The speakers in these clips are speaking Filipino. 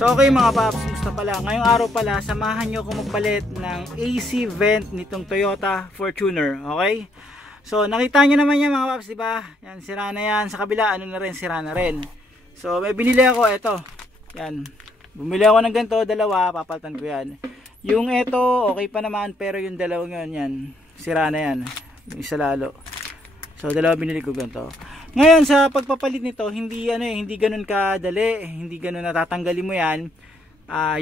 So okay mga paps, musta pala? Ngayong araw pala, samahan nyo ako magpalit ng AC vent nitong Toyota Fortuner, okay? So nakita nyo naman yan mga paps, diba? Yan, sira na yan. Sa kabila, ano na rin, sira na rin. So may binili ako, eto. Yan, bumili ako ng ganito, dalawa, papalitan ko yan. Yung eto, okay pa naman, pero yung dalawang yun, yan, sira na yan. Yung isa lalo. So dalawa binili ko ganito. Ngayon sa pagpapalit nito, hindi hindi ganoon kadali, hindi ganoon natatanggalin mo 'yan.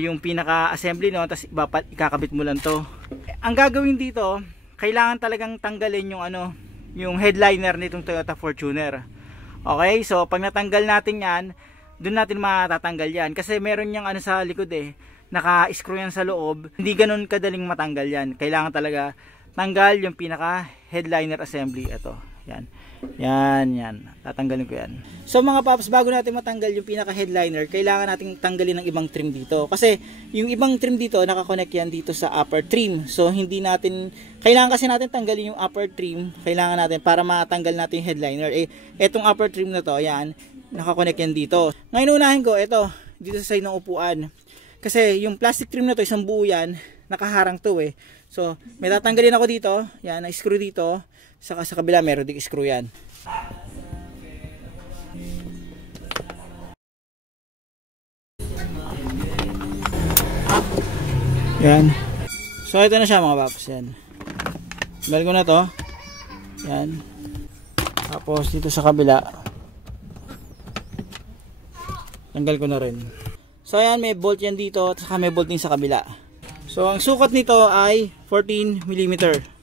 Yung pinaka-assembly no, tapos ikakabit mo lang 'to. Ang gagawin dito, kailangan talagang tanggalin yung yung headliner nitong Toyota Fortuner. Okay? So pag natanggal natin 'yan, doon natin matatanggal 'yan kasi meron yang sa likod naka-screw yan sa loob. Hindi ganoon kadaling matanggal 'yan. Kailangan talaga tanggal yung pinaka-headliner assembly. Ito, 'yan. Yan, tatanggalin ko yan. So mga paps, bago natin matanggal yung pinaka headliner, kailangan natin tanggalin ng ibang trim dito, kasi yung ibang trim dito nakakonect yan dito sa upper trim. So hindi natin, kailangan kasi natin tanggalin yung upper trim, kailangan natin para matanggal natin yung headliner. Etong upper trim na to, yan, nakakonect yan dito. Ngayon unahin ko, ito, dito sa side ng upuan, kasi yung plastic trim na to, isang buo yan, nakaharang to So may tatanggalin ako dito, yan, na screw dito. Saka sa kabila meron ding screw yan. Yan. So ito na siya mga paps, yan. Tanggal ko na to. Yan. Tapos dito sa kabila, tanggal ko na rin. So yan, may bolt yan dito at saka may bolt din sa kabila. So ang sukat nito ay 14 mm.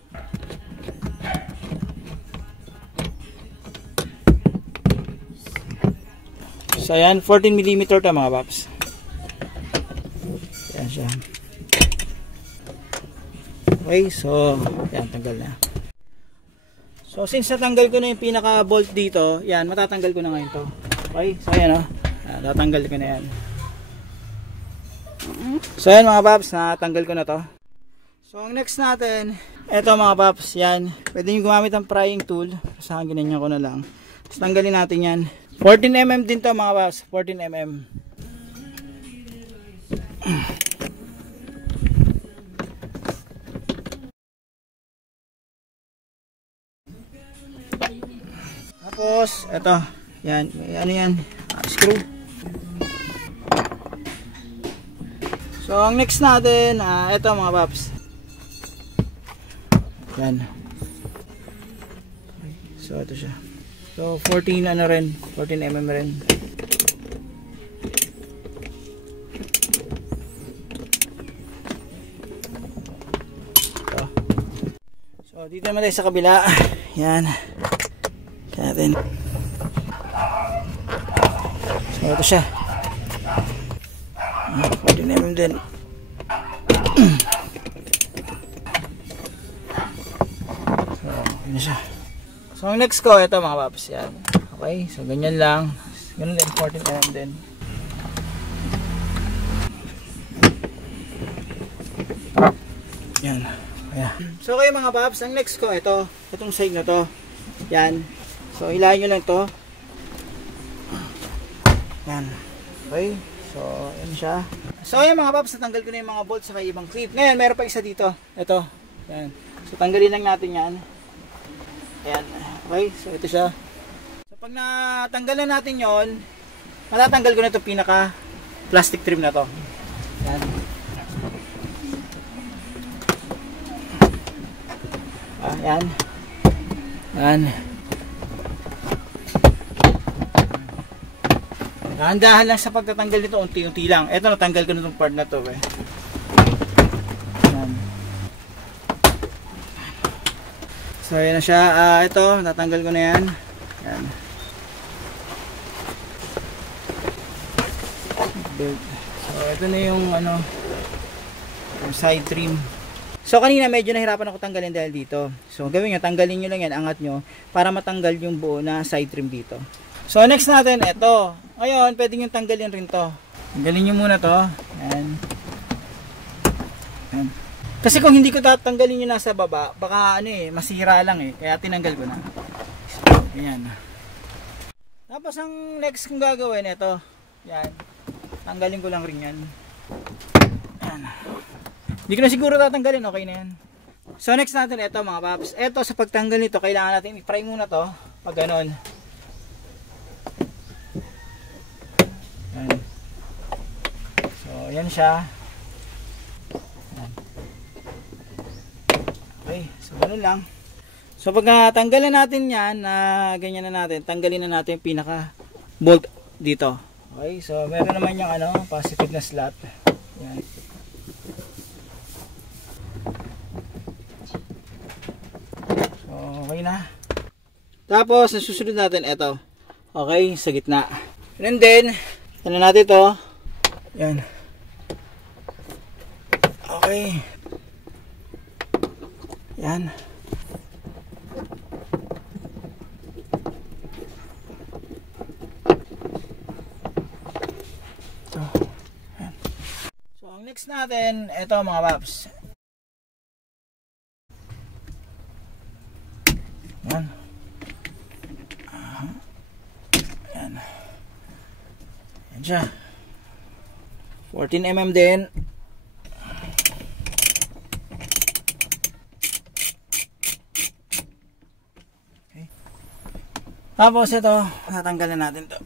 So ayan, 14mm to mga paps. Ayan siya. Okay, so ayan, tanggal na. So since natanggal ko na yung pinaka bolt dito, yan, matatanggal ko na ngayon to. Okay, so ayan ayan, tatanggal ko na yan. So ayan mga paps, natanggal ko na to. So ang next natin, eto mga paps, yan, pwede nyo gumamit ang prying tool. Sa akin, ganyan ko na lang. So tanggalin natin yan. 14mm din to mga paps, 14mm. Tapos eto, yan, yan, screw. So ang next natin, eto mga paps, yan. So ito siya. So 14 rin, 14mm rin. So dito naman tayo sa kabila. Yan. Kaya natin. So ito siya. 14mm din. So yun siya. So ang next ko, ito mga paps, yan. Okay, so ganyan lang. Ganun din, 14mm din. Yan. Ayan. So okay mga paps, ang next ko, itong side na to. Yan. So ilahin nyo lang to. Yan. Okay, so yan siya. So ayan mga paps, natanggal ko na yung mga bolts sa ibang clip. Ngayon, meron pa isa dito. Ito. Yan. So tanggalin lang natin yan. Ayan. Okay, so ito siya. So pag natanggal na natin yon, matatanggal ko na ito pinaka plastic trim na to. Ayan. Ayan. Ayan. Dahan-dahan lang sa pagtatanggal nito, unti-unti lang. Ito, natanggal ko na itong part na to. Ayan. So ayan na siya, ito natanggal ko na yan. Ayan. So ito na yung yung side trim. So kanina medyo nahirapan ako tanggalin dahil dito. So gawin nyo, tanggalin nyo lang yan, angat nyo para matanggal yung buo na side trim dito. So next natin, ito. Ngayon pwede nyo tanggalin rin to. Tanggalin nyo muna to. Ayan. Ayan. Kasi kung hindi ko tatanggalin yung nasa baba, baka masira lang kaya tinanggal ko na. Ganyan. Tapos ang next kong gagawin, ito. Yan. Tanggalin ko lang rin yan. Ayan. Hindi ko na siguro tatanggalin, okay na yan. So next natin, ito mga paps. Ito sa pagtanggal nito, kailangan natin i-pry muna to. Pag ganon. Ayan. So yan siya. Ayan. Okay, so ganun lang. So pag tanggalan natin yan, ganyan na natin, tanggalin na natin yung pinaka bolt dito. Okay, so meron naman yung positive na slot. Yan. So okay na. Tapos nasusunod natin ito. Okay, sa gitna. And then, ano natin to? Yan. Okay. Yan. Next natin, ito mga paps. Yan. Yan. Yan siya. 14mm din. Okay. Tapos ito, tatanggalin natin to.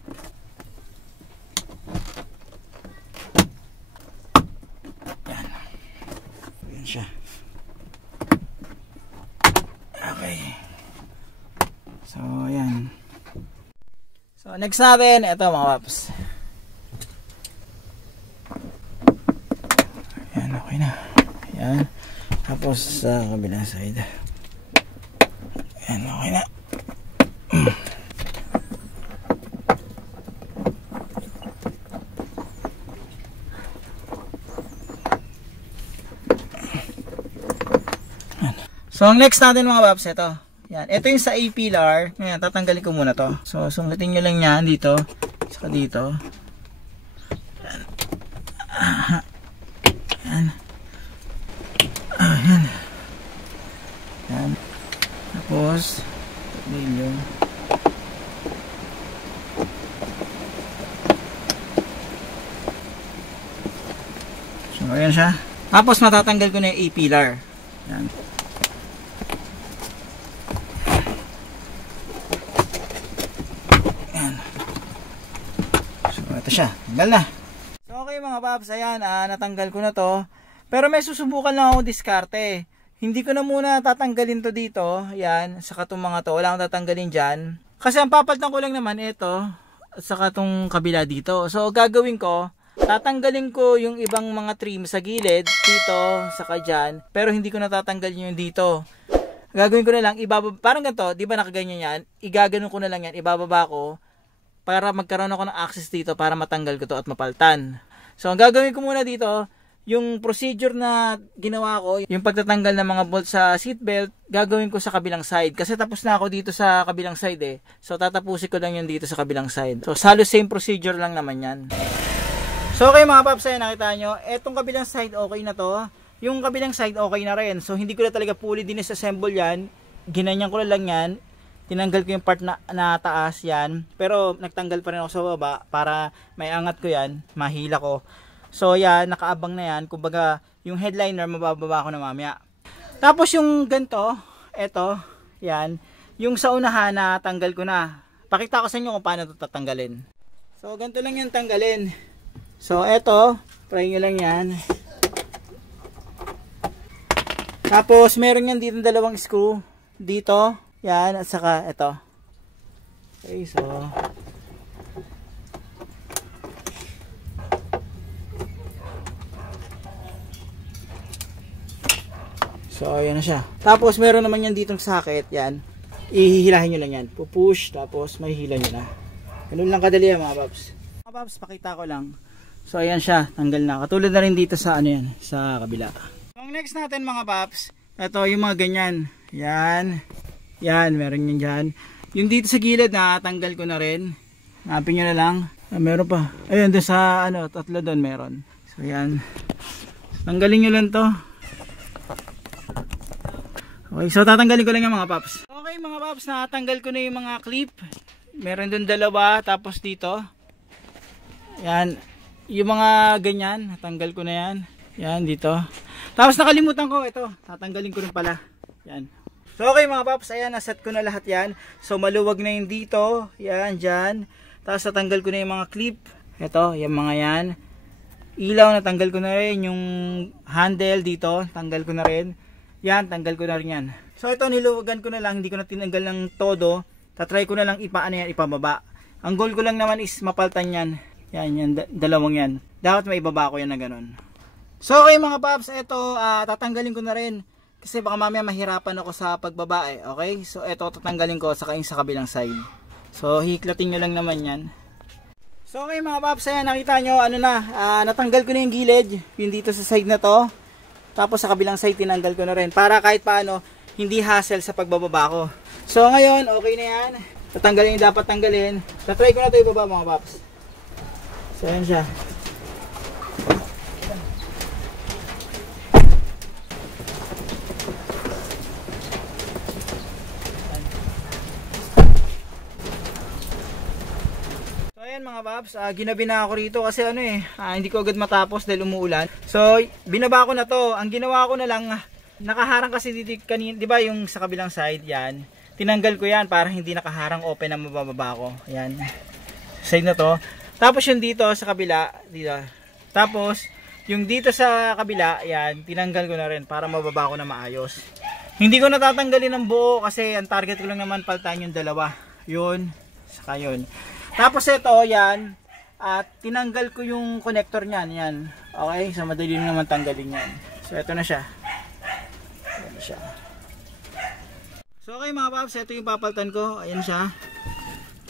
Siya. Okay. So, ayan. So, next natin, ito mga paps. Ayan, okay na. Ayan. Tapos, sa kabilang side. Ayan, okay na. So, ang next natin mga paps, ito. Yan. Ito yung sa A-pillar. Ngayon, tatanggalin ko muna to. So, sungkitin nyo lang yan dito. Saka dito. Yan. Yan. Yan. Yan. Tapos, taglin yun. So, ayan siya. Tapos, matatanggal ko na yung A-pillar. Yan. Siya, tanggal na. So okay mga paps, ayan, natanggal ko na to. Pero may susubukan lang ako diskarte. Hindi ko na muna tatanggalin to dito. Ayan, saka itong mga to, wala akong tatanggalin dyan. Kasi ang papalitan ko lang naman ito, at saka itong kabila dito. So gagawin ko, tatanggalin ko yung ibang mga trim sa gilid, dito, saka dyan. Pero hindi ko na tatanggalin yung dito. Gagawin ko na lang, ibababa, parang ganito, di ba nakaganyan yan? Igaganon ko na lang yan, ibababa ko. Para magkaroon ako ng access dito para matanggal ko to at mapaltan. So ang gagawin ko muna dito, yung procedure na ginawa ko, yung pagtatanggal ng mga bolt sa seatbelt, gagawin ko sa kabilang side. Kasi tapos na ako dito sa kabilang side eh. So tatapusin ko lang yun dito sa kabilang side. So halos same procedure lang naman yan. So okay mga paps, ayan, nakita nyo, etong kabilang side okay na to. Yung kabilang side okay na rin. So hindi ko na talaga fully disassemble yan. Ginanyan ko lang yan. Tinanggal ko yung part na taas yan. Pero nagtanggal pa rin ako sa baba para may angat ko yan. Mahila ko. So yan, nakaabang na yan. Kumbaga yung headliner mabababa ko na mamaya. Tapos yung ganito, eto, yan. Yung sa unahan na tanggal ko na. Pakita ko sa inyo kung paano ito tatanggalin. So ganito lang yung tanggalin. So eto, try nyo lang yan. Tapos meron yan dito dalawang screw. Dito. Yan, at saka ito. Okay, so ayan na siya. Tapos meron naman yan ditong socket, yan. Ihihilahin nyo lang yan. Pupush, tapos mahihila nyo na. Ganun lang kadali yan mga paps. Mga paps, pakita ko lang. So ayan siya, tanggal na. Katulad na rin dito sa ano yan, sa kabila. Ang next natin mga paps, ito yung mga ganyan. Yan. Yan, meron yan dyan. Yung dito sa gilid, natanggal ko na rin. Hanapin nyo na lang. Meron pa. Ayun, doon sa ano, tatlo doon meron. So yan. Tanggalin nyo lang to. Okay, so tatanggalin ko lang yung mga paps. Okay mga paps, natanggal ko na yung mga clip. Meron doon dalawa, tapos dito. Yan. yung mga ganyan, natanggal ko na yan. Yan, dito. Tapos nakalimutan ko, ito, tatanggalin ko rin pala. Yan. So okay mga paps, ayan, naset ko na lahat yan. So maluwag na yung dito, yan, dyan. Tapos natanggal ko na yung mga clip. Ito, yung mga yan. Ilaw, natanggal ko na rin. Yung handle dito, tanggal ko na rin. Yan, tanggal ko na rin yan. So ito, niluwagan ko na lang, hindi ko na tinanggal ng todo. Tatry ko na lang ipaano yan, ipababa. Ang goal ko lang naman is mapaltan yan. Yan, dalawang yan. Dapat may ibaba ko yan na ganun. So okay mga paps, ito tatanggalin ko na rin. Kasi baka mamaya mahirapan ako sa pagbaba eh. Okay? So ito tatanggalin ko saka yung sa kabilang side. So hiklatin nyo lang naman yan. So okay mga paps, ayan, nakita nyo ano na, natanggal ko na yung gilid. Yung dito sa side na to. Tapos sa kabilang side tinanggal ko na rin. Para kahit paano hindi hassle sa pagbababa ko. So ngayon okay na yan. Tatanggalin yung dapat tanggalin. Tatry ko na ito ibaba mga paps. So ayan siya. So ayan mga paps, ginabi na ako rito kasi ano hindi ko agad matapos dahil umuulan. So binaba ko na to. Ang ginawa ko na lang, nakaharang kasi dito kanina, 'di ba yung sa kabilang side yan. Tinanggal ko yan para hindi nakaharang, open ang mababa ko. Ayan. Side na to. Tapos yung dito sa kabila, dito. Tapos yung dito sa kabila, yan, tinanggal ko na rin para mababa ko na maayos. Hindi ko natatanggalin ng buo kasi ang target ko lang naman paltan yung dalawa. Yun, saka yun. Tapos ito, yan, at tinanggal ko yung connector niyan, yan. Okay, so madali naman tanggalin yan. So ito na siya. Ayan na siya. So okay mga paps, ito yung papaltan ko. Ayan siya.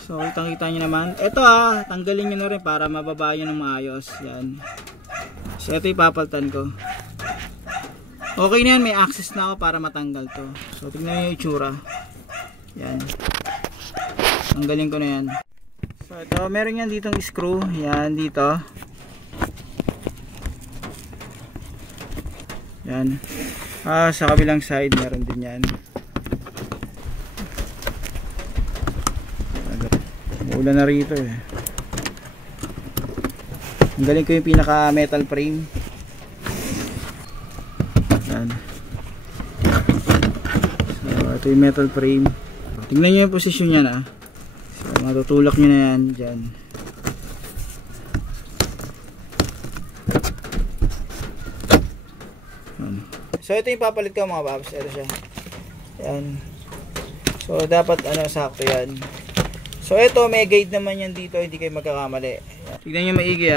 So kitang-kita nyo naman. Ito tanggalin nyo na rin para mababa nyo ng maayos. Yan. So ito yung papaltan ko. Okay na yan, may access na ako para matanggal to. So tignan nyo yung itsura. Yan. Tanggalin ko na yan. So ito, meron yan ditong screw. Yan, dito. Yan. Sa kabilang side meron din yan. Ulan na rito eh. Ang galing ko yung pinaka metal frame. Yan. So ito yung metal frame. Tingnan nyo yung posisyon yan So matutulak nyo na yan dyan. So ito yung papalit ko mga paps. Ito siya. Yan. So dapat sakto yan. So ito may guide naman yan dito, hindi kayo magkakamali. Tignan nyo maigi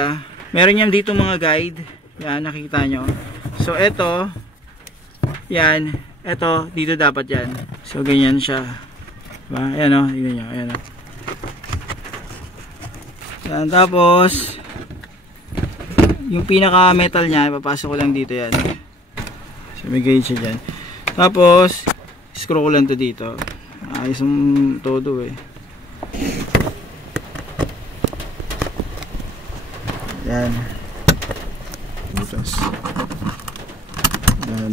Meron yan dito mga guide. Yan, nakikita nyo. So ito, yan, ito, dito dapat yan. So ganyan siya. Diba? Ayan tignan nyo, ayan Yan, tapos, yung pinaka metal nya, ipapasok ko lang dito yan. So may guide siya dyan. Tapos, screw ko lang to dito. Ayos yung todo Yan. Butas. Yan.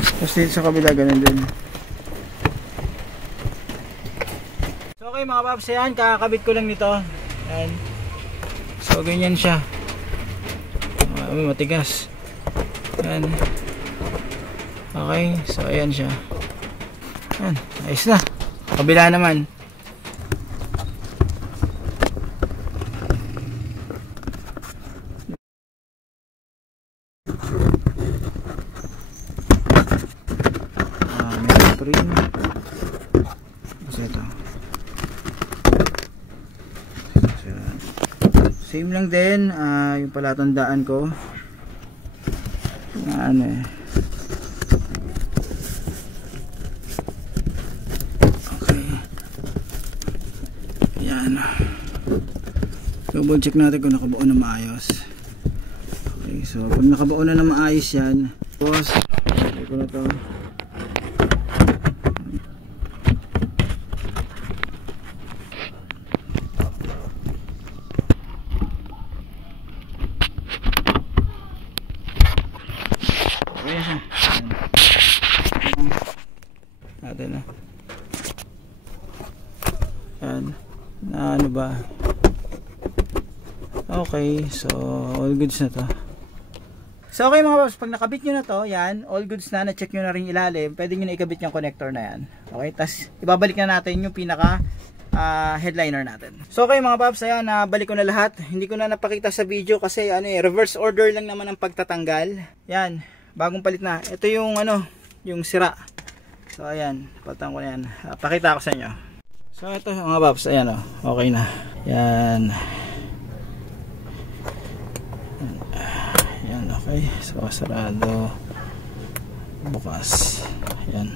Tapos dito sa kabila ganun din. So okay mga paps, yan, kakabit ko lang nito. Yan. So ganyan siya. Matigas. Yan. Okay, so ayan siya. Yan, ayos na. Kabila naman. Same lang din, yung palatandaan ko na okay, yan, double check natin kung nakabuo na maayos. Okay, so pag nakabuo na maayos yan, tapos okay ko na to. Natin Yan. ano ba. Okay, so all goods na to. So okay mga paps, pag nakabit nyo na to, yan, all goods na, na-check nyo na rin ilalim, pwede nyo na ikabit yung connector na yan. Okay, tas ibabalik na natin yung pinaka headliner natin. So okay mga paps, ayan, nabalik ko na lahat. Hindi ko na napakita sa video kasi ano reverse order lang naman ang pagtatanggal. Yan, bagong palit na. Ito yung ano, yung sira. So ayan, palitan ko na yan. Pakita ko sa inyo. So ito mga paps, ayan okay na. Yan. Yan, okay. So sarado. Bukas. Yan.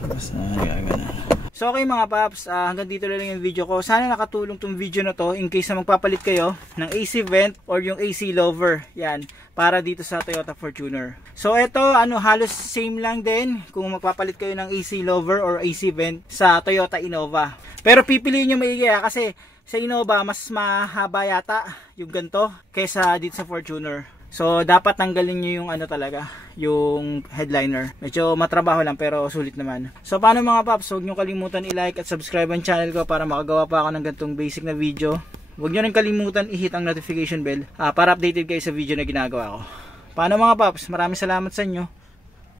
Tapos na gagana. So okay mga paps, hanggang dito lang yung video ko. Sana nakatulong tong video na to in case na magpapalit kayo ng AC vent or yung AC lover. Yan, para dito sa Toyota Fortuner. So ito, halos same lang din kung magpapalit kayo ng AC lover or AC vent sa Toyota Innova. Pero pipiliin nyo maigi kasi sa Innova mas mahaba yata yung ganito kaysa dito sa Fortuner. So dapat tanggalin nyo yung talaga, yung headliner. Medyo matrabaho lang pero sulit naman. So paano mga paps, huwag nyo kalimutan i-like at subscribe ang channel ko para makagawa pa ako ng ganitong basic na video. Huwag nyo rin kalimutan i-hit ang notification bell para updated kayo sa video na ginagawa ko. Paano mga paps, maraming salamat sa inyo.